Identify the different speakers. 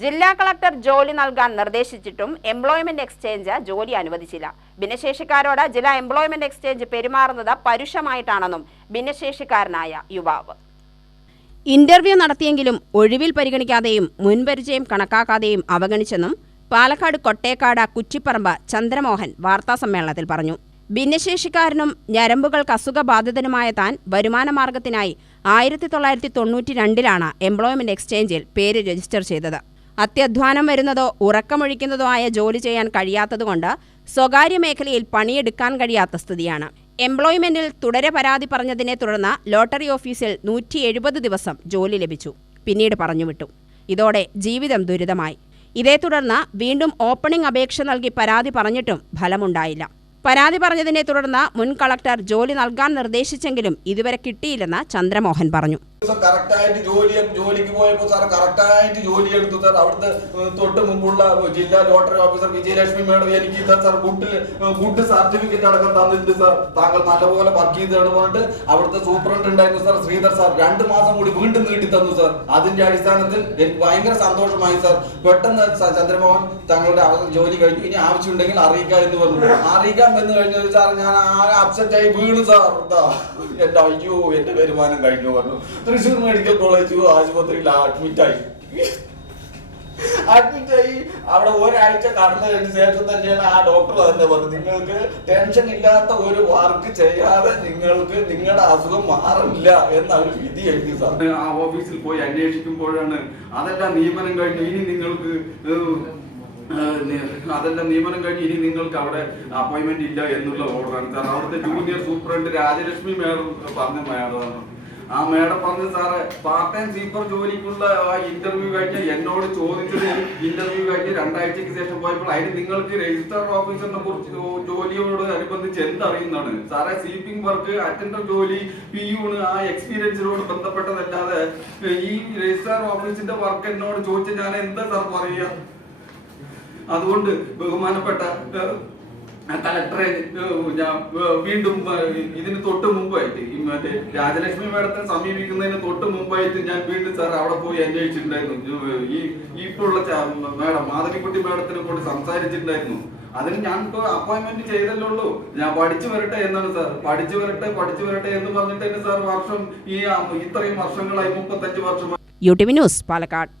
Speaker 1: ജില്ലാ കളക്ടർ ജോലി നൽകാൻ നിർദ്ദേശിച്ചിട്ടും എംപ്ലോയ്മെന്റ് എക്സ്ചേഞ്ച് ജോലി അനുവദിച്ചില്ല. ഭിന്നശേഷിക്കാരോട് ജില്ലാ എംപ്ലോയ്മെന്റ് എക്സ്ചേഞ്ച് പെരുമാറുന്നത് പരുഷമായിട്ടാണെന്നും ഭിന്നശേഷിക്കാരനായ യുവാവ്. ഇന്റർവ്യൂ നടത്തിയെങ്കിലും ഒഴിവിൽ പരിഗണിക്കാതെയും മുൻപരിചയം കണക്കാക്കാതെയും അവഗണിച്ചെന്നും പാലക്കാട് കൊട്ടേക്കാട് കുറ്റിപ്പറമ്പ് ചന്ദ്രമോഹൻ വാർത്താസമ്മേളനത്തിൽ പറഞ്ഞു. ഭിന്നശേഷിക്കാരനും ഞരമ്പുകൾക്ക് അസുഖബാധിതനുമായ താൻ വരുമാനമാർഗത്തിനായി ആയിരത്തി തൊള്ളായിരത്തി തൊണ്ണൂറ്റി രണ്ടിലാണ് എംപ്ലോയ്മെന്റ് എക്സ്ചേഞ്ചിൽ പേര് രജിസ്റ്റർ ചെയ്തത്. അത്യധ്വാനം വരുന്നതോ ഉറക്കമൊഴിക്കുന്നതോ ആയ ജോലി ചെയ്യാൻ കഴിയാത്തതുകൊണ്ട് സ്വകാര്യ മേഖലയിൽ പണിയെടുക്കാൻ കഴിയാത്ത സ്ഥിതിയാണ്. എംപ്ലോയ്മെന്റിൽ തുടരെ പരാതി പറഞ്ഞതിനെ തുടർന്ന് ലോട്ടറി ഓഫീസിൽ നൂറ്റി എഴുപത് ദിവസം ജോലി ലഭിച്ചു. പിന്നീട് പറഞ്ഞുവിട്ടു. ഇതോടെ ജീവിതം ദുരിതമായി. ഇതേ തുടർന്ന് വീണ്ടും ഓപ്പണിംഗ് അപേക്ഷ നൽകി പരാതി പറഞ്ഞിട്ടും ഫലമുണ്ടായില്ല. പരാതി പറഞ്ഞതിനെ തുടർന്ന് മുൻ കളക്ടർ ജോലി നൽകാൻ നിർദ്ദേശിച്ചെങ്കിലും ഇതുവരെ കിട്ടിയില്ലെന്ന് ചന്ദ്രമോഹൻ പറഞ്ഞു.
Speaker 2: സാർ കറക്റ്റായിട്ട് ജോലി ജോലിക്ക് പോയപ്പോൾ സാർ കറക്റ്റായിട്ട് ജോലി എടുത്തു സാർ അവിടുത്തെ തൊട്ട് മുമ്പുള്ള ജില്ലാ ലോട്ടറി ഓഫീസർ വിജയലക്ഷ്മി മേഡം എനിക്ക് സാർ ഗുഡ് ഗുഡ് സർട്ടിഫിക്കറ്റ് അടക്കം തന്നിട്ടുണ്ട് സാർ താങ്കൾ നല്ലപോലെ വർക്ക് ചെയ്തതാണ് പറഞ്ഞിട്ട് അവിടുത്തെ സൂപ്രണ്ട് ഉണ്ടായിരുന്നു സാർ ശ്രീധർ സാർ രണ്ട് മാസം കൂടി വീണ്ടും നീട്ടി തന്നു സാർ അതിന്റെ അടിസ്ഥാനത്തിൽ എനിക്ക് ഭയങ്കര സന്തോഷമായി സാർ പെട്ടെന്ന് ചന്ദ്രമോഹൻ തങ്ങളുടെ ജോലി കഴിഞ്ഞു. ഇനി ആവശ്യമുണ്ടെങ്കിൽ അറിയിക്കുക എന്ന് പറഞ്ഞു. അറിയിക്കാൻ എന്ന് കഴിഞ്ഞാൽ സാർ ഞാൻ ആകെ അപ്സെറ്റ് ആയി വീണു സാർ എന്റെ അയ്യോ എന്റെ വരുമാനം കഴിഞ്ഞു പറഞ്ഞു. തൃശ്ശൂർ മെഡിക്കൽ കോളേജ് ആശുപത്രിയിൽ അഡ്മിറ്റ് ആയി. അഡ്മിറ്റ് ആയി. അവിടെ ഒരാഴ്ച കടന്നതിന് ശേഷം തന്നെയാണ് ആ ഡോക്ടർ തന്നെ പറഞ്ഞത് നിങ്ങൾക്ക് ടെൻഷൻ ഇല്ലാത്ത ഒരു വർക്ക് ചെയ്യാതെ നിങ്ങൾക്ക് നിങ്ങളുടെ അസുഖം മാറില്ല എന്ന ഒരു വിധി എഴുതി സാർ.
Speaker 3: ആ ഓഫീസിൽ പോയി അന്വേഷിക്കുമ്പോഴാണ് അതെല്ലാം നിയമനം കഴിഞ്ഞ് ഇനി നിങ്ങൾക്ക് അതെല്ലാം നിയമനം കഴിഞ്ഞ് ഇനി നിങ്ങൾക്ക് അവിടെ അപ്പോയിന്റ്മെന്റ് ഇല്ല എന്നുള്ള ഓർഡറാണ് സാർ അവിടുത്തെ ജൂനിയർ സൂപ്രണ്ട് രാജലക്ഷ്മി മേഡം പറഞ്ഞ മേഡമാണ്. ആ മേഡം പറഞ്ഞു സാറ് പാർട്ട് ടൈം സ്വീപ്പർ ജോലിക്കുള്ള ആ ഇന്റർവ്യൂ കഴിഞ്ഞ എന്നോട് ചോദിച്ചത് ഇന്റർവ്യൂ കഴിഞ്ഞ് രണ്ടാഴ്ചക്ക് ശേഷം പോയപ്പോൾ അതിന് നിങ്ങൾക്ക് രജിസ്റ്റർ ഓഫീസറിനെ കുറിച്ച് ജോലിയോട് അനുബന്ധിച്ച് എന്തറിയുന്നതാണ്? സാറേ സ്വീപ്പിംഗ് വർക്ക് അറ്റൻഡർ ജോലി പി യൂണ് ആ എക്സ്പീരിയൻസിനോട് ബന്ധപ്പെട്ടതല്ലാതെ ഈ രജിസ്റ്റർ ഓഫീസിന്റെ വർക്ക് എന്നോട് ചോദിച്ച ഞാൻ എന്താ സാർ പറയുക? അതുകൊണ്ട് ബഹുമാനപ്പെട്ട ഏഹ്, കലക്ടറെ ഞാൻ വീണ്ടും ഇതിന് തൊട്ട് മുമ്പായിട്ട് ഈ മറ്റേ രാജലക്ഷ്മി മേഡത്തെ സമീപിക്കുന്നതിന് തൊട്ട് മുമ്പായിട്ട് ഞാൻ വീണ്ടും സാർ അവിടെ പോയി അന്വേഷിച്ചിട്ടുണ്ടായിരുന്നു. ഈ ഇപ്പോഴുള്ള ഇപ്പോൾ മേഡം മാധവിക്കുട്ടി മേഡത്തിനെ കൊണ്ട് സംസാരിച്ചിട്ടുണ്ടായിരുന്നു. അതിന് ഞാൻ ഇപ്പൊ അപ്പോയിന്റ്മെന്റ് ചെയ്തല്ലേ ഞാൻ പഠിച്ചു വരട്ടെ എന്നാണ് സാർ പഠിച്ചു വരട്ടെ പഠിച്ചു വരട്ടെ എന്ന് പറഞ്ഞിട്ട് തന്നെ സാർ വർഷം ഈ ഇത്രയും വർഷങ്ങളായി മുപ്പത്തഞ്ച് വർഷം
Speaker 1: U T V news Palakkad.